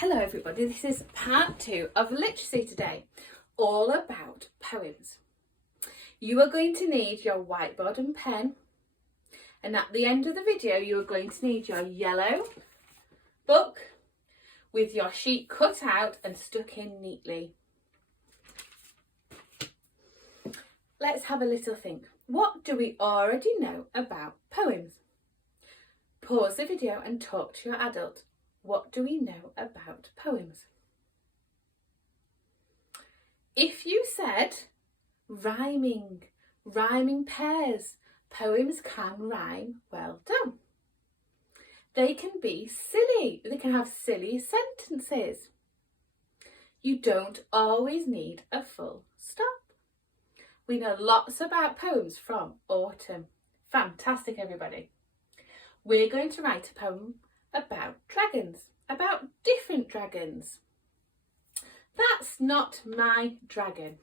Hello everybody, this is part 2 of literacy today, all about poems. You are going to need your whiteboard and pen, and at the end of the video you are going to need your yellow book with your sheet cut out and stuck in neatly. Let's have a little think. What do we already know about poems? Pause the video and talk to your adult. What do we know about poems? If you said rhyming pairs, poems can rhyme, well done. They can be silly, they can have silly sentences. You don't always need a full stop. We know lots about poems from autumn. Fantastic, everybody. We're going to write a poem about dragons, about different dragons. That's not my dragon.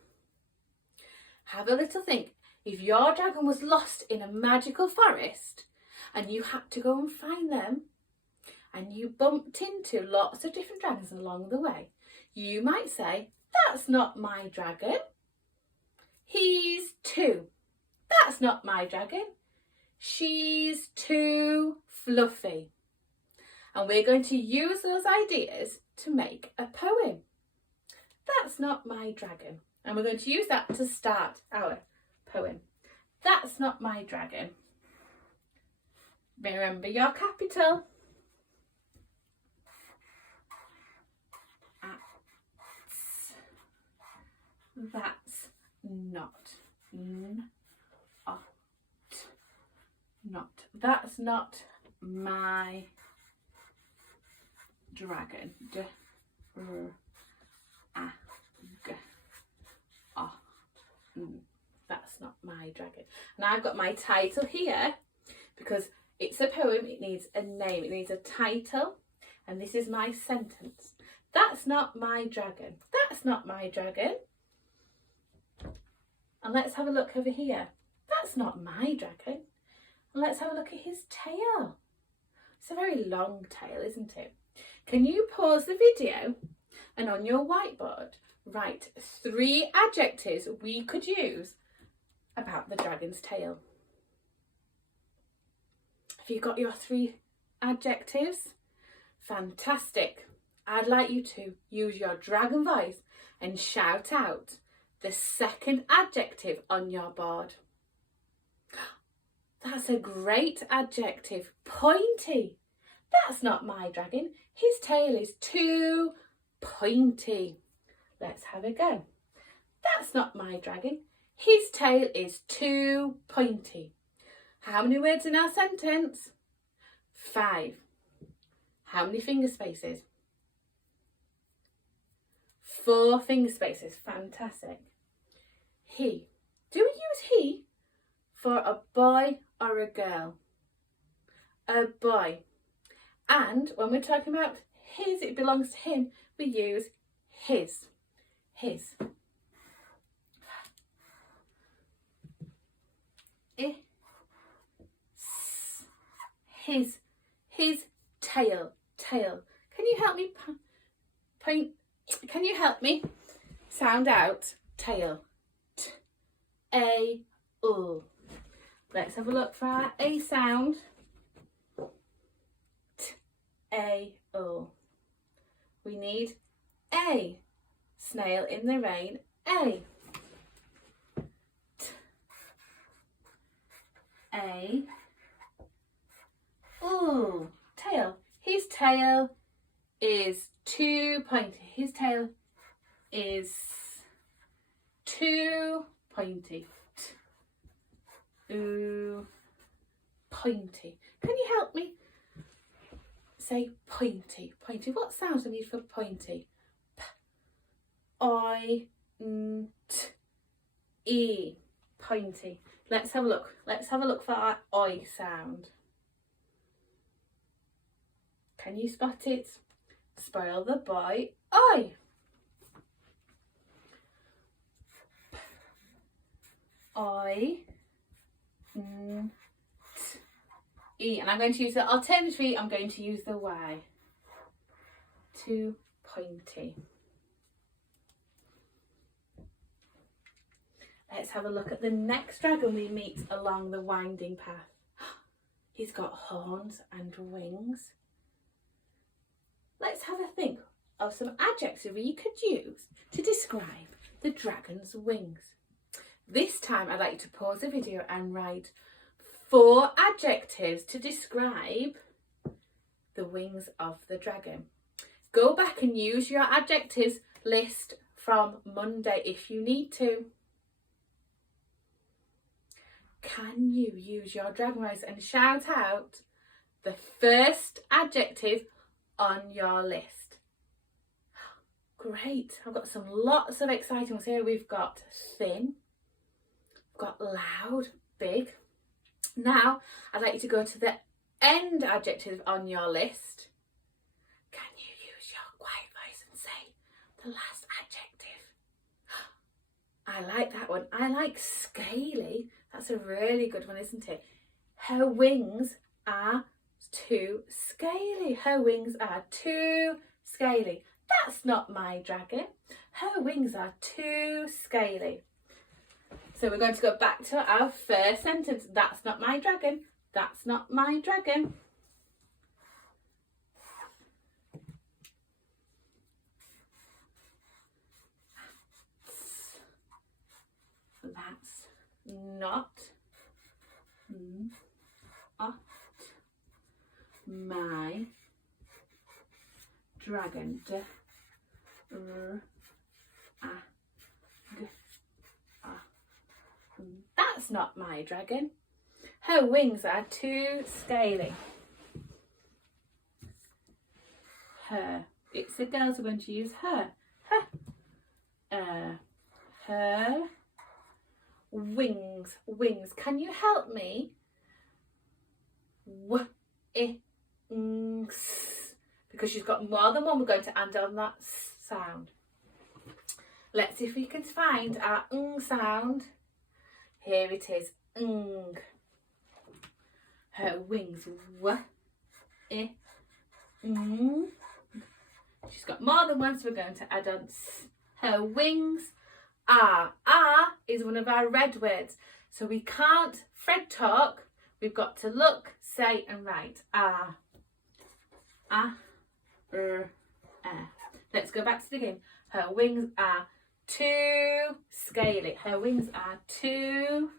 Have a little think. If your dragon was lost in a magical forest and you had to go and find them and you bumped into lots of different dragons along the way, you might say, that's not my dragon. He's too. That's not my dragon. She's too fluffy. And we're going to use those ideas to make a poem. That's not my dragon. And we're going to use that to start our poem. That's not my dragon. Remember your capital. That's not. Not. That's not my dragon. That's not my dragon. And I've got my title here because it's a poem. It needs a name. It needs a title. And this is my sentence. That's not my dragon. That's not my dragon. And let's have a look over here. That's not my dragon. And let's have a look at his tail. It's a very long tail, isn't it? Can you pause the video and on your whiteboard write 3 adjectives we could use about the dragon's tail? Have you got your 3 adjectives? Fantastic. I'd like you to use your dragon voice and shout out the second adjective on your board. That's a great adjective. Pointy. That's not my dragon. His tail is too pointy. Let's have a go. That's not my dragon. His tail is too pointy. How many words in our sentence? 5. How many finger spaces? 4 finger spaces. Fantastic. He. Do we use he for a boy or a girl? A boy. And when we're talking about his, it belongs to him, we use his. His. His tail. Tail. Can you help me point? Can you help me sound out tail? T-A-L. Let's have a look for our A sound. T-A-L. We need A. Snail in the rain. A. A. Ooh. Tail. His tail is too pointy. His tail is too pointy. Ooh. Pointy. Can you help me say pointy? Pointy. What sounds do I need for pointy? P-I-N-T-E. Pointy. Let's have a look. Let's have a look for our I sound. Can you spot it? Spoil the boy. I. I-N-T-E. And I'm going to use the alternative. I'm going to use the Y. pointy. Let's have a look at the next dragon we meet along the winding path. He's got horns and wings. Let's have a think of some adjectives you could use to describe the dragon's wings. This time I'd like you to pause the video and write 4 adjectives to describe the wings of the dragon. Go back and use your adjectives list from Monday if you need to. Can you use your dragon voice and shout out the first adjective on your list? Great, I've got lots of exciting ones here. We've got thin, we've got loud, big. Now, I'd like you to go to the end adjective on your list. Can you use your quiet voice and say the last adjective? I like that one. I like scaly. That's a really good one, isn't it? Her wings are too scaly. Her wings are too scaly. That's not my dragon. Her wings are too scaly. So we're going to go back to our first sentence. That's not my dragon. That's not my dragon. That's not my dragon. That's not my dragon. Her wings are too scaly. Her. It's the girls who are going to use her. Her wings. Wings. Can you help me? Because she's got more than one, we're going to add on that sound. Let's see if we can find our sound. Here it is. Her wings. She's got more than one, so we're going to add on her wings are. Are is one of our red words. So we can't Fred talk. We've got to look, say and write. Are. Let's go back to the beginning. Her wings are too scaly. Her wings are too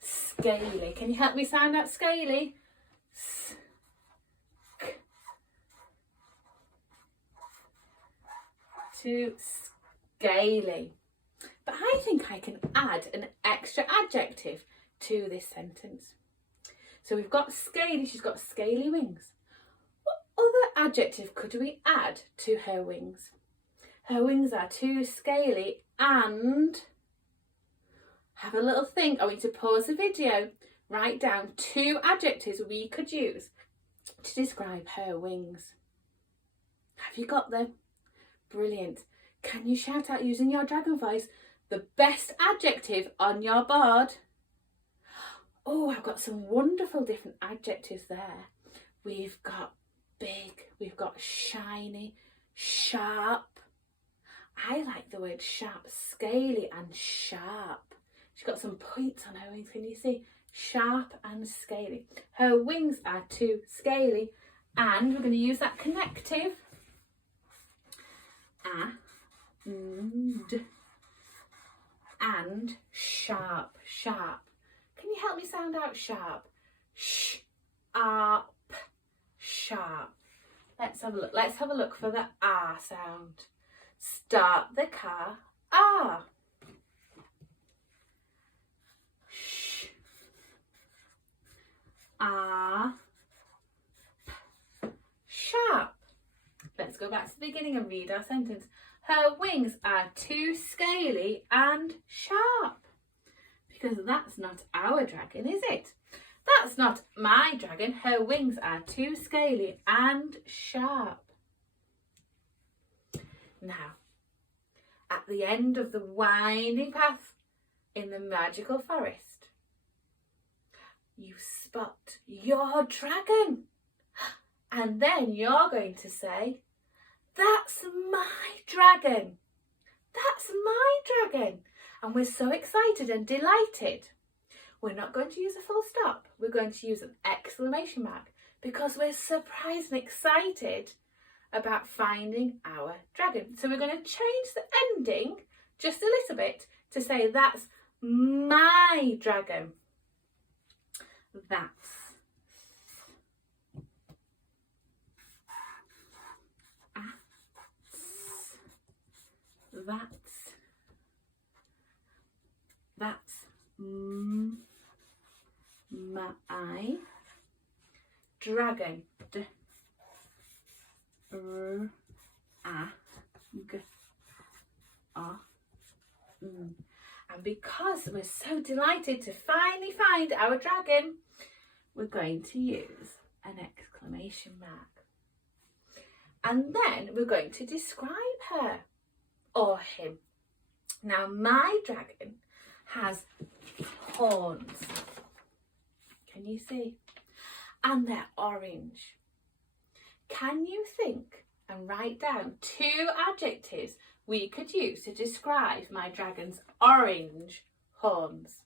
scaly. Can you help me sound out scaly? Too scaly. But I think I can add an extra adjective to this sentence. So we've got scaly, she's got scaly wings. What other adjective could we add to her wings? Her wings are too scaly and... Have a little think. I want you to pause the video. Write down 2 adjectives we could use to describe her wings. Have you got them? Brilliant. Can you shout out using your dragon voice the best adjective on your board? Oh, I've got some wonderful different adjectives there. We've got big, we've got shiny, sharp. I like the word sharp, scaly and sharp. She's got some points on her wings, can you see? Sharp and scaly. Her wings are too scaly, and we're going to use that connective. And sharp, sharp. Can you help me sound out sharp? Sharp, sharp. Let's have a look. Let's have a look for the R sound. Start the car. R. R. Sharp. Let's go back to the beginning and read our sentence. Her wings are too scaly and sharp. Because that's not our dragon, is it? That's not my dragon. Her wings are too scaly and sharp. Now, at the end of the winding path in the magical forest, you spot your dragon. And then you're going to say, that's my dragon. That's my dragon. And we're so excited and delighted. We're not going to use a full stop. We're going to use an exclamation mark because we're surprised and excited about finding our dragon. So we're going to change the ending just a little bit to say that's my dragon. That's my dragon. And because we're so delighted to finally find our dragon, we're going to use an exclamation mark. And then we're going to describe her or him. Now, my dragon has horns. Can you see? And they're orange. Can you think and write down 2 adjectives we could use to describe my dragon's orange horns?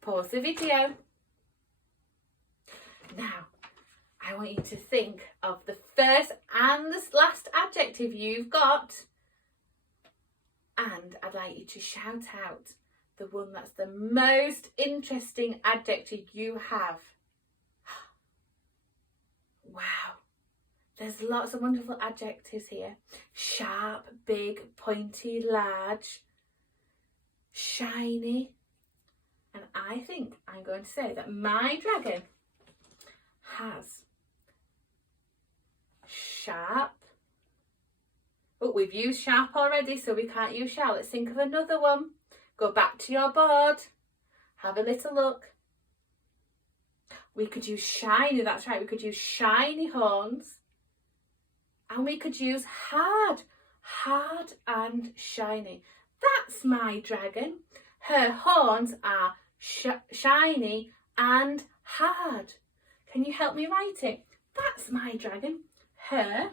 Pause the video. Now, I want you to think of the first and the last adjective you've got. And I'd like you to shout out the one that's the most interesting adjective you have. Wow, there's lots of wonderful adjectives here. Sharp, big, pointy, large, shiny. And I think I'm going to say that my dragon has sharp. Oh, we've used sharp already, so we can't use sharp. Let's think of another one. Go back to your board. Have a little look. We could use shiny, that's right. We could use shiny horns. And we could use hard. Hard and shiny. That's my dragon. Her horns are shiny and hard. Can you help me write it? That's my dragon. Her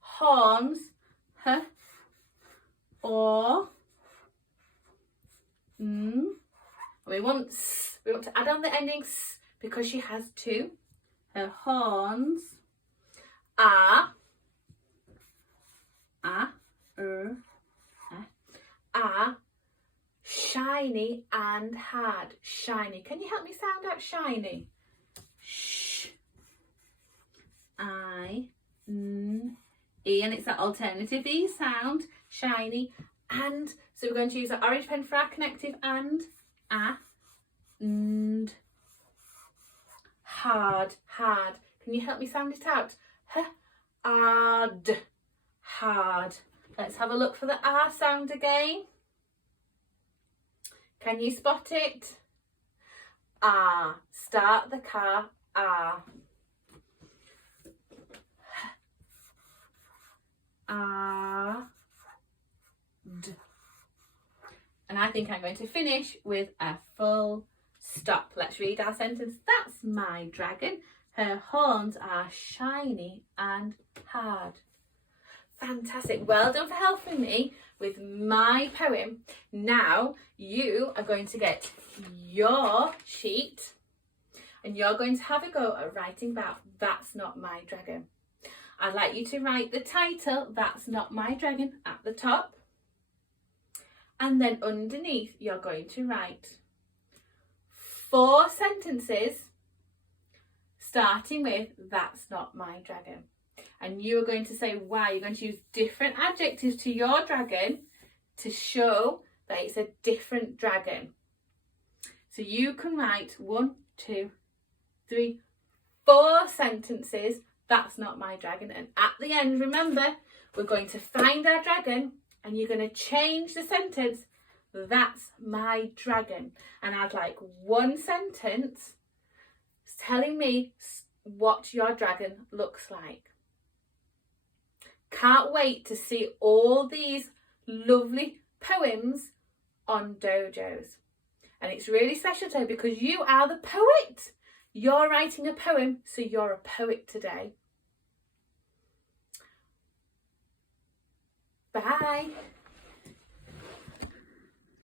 horns, we want to add on the ending s because she has 2. Her horns are shiny and hard. Shiny. Can you help me sound out shiny? E, and it's that alternative E sound, shiny. And so we're going to use our orange pen for our connective and hard. Can you help me sound it out? Hard. Let's have a look for the R sound again. Can you spot it? Start the car, And I think I'm going to finish with a full stop. Let's read our sentence. That's my dragon. Her horns are shiny and hard. Fantastic. Well done for helping me with my poem. Now you are going to get your sheet and you're going to have a go at writing about That's Not My Dragon. I'd like you to write the title, That's Not My Dragon, at the top. And then underneath, you're going to write 4 sentences starting with That's Not My Dragon. And you are going to say why. You're going to use different adjectives to your dragon to show that it's a different dragon. So you can write 1, 2, 3, 4 sentences. That's not my dragon. And at the end, remember, we're going to find our dragon and you're going to change the sentence. That's my dragon. And I'd like 1 sentence telling me what your dragon looks like. Can't wait to see all these lovely poems on Dojos. And it's really special today because you are the poet. You're writing a poem, so you're a poet today. Bye.